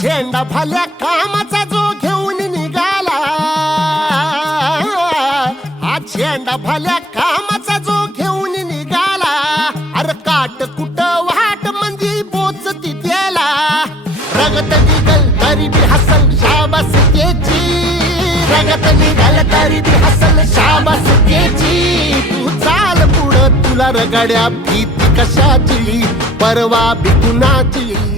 झेंडा भल्या कामाचा जो घेऊन निघाला, हा झेंडा भल्या कामाचा जो घेऊन निघाला, अरे काट कुट वाट मंदी पोचती त्याला, रगत निघल तरी बी हसल शाबास त्याची, रगत निघल तरी बी हसल शाबास त्याची. तू चाल पुढं तुला रगड्या भीती कशाची, परवा बी कुणाची.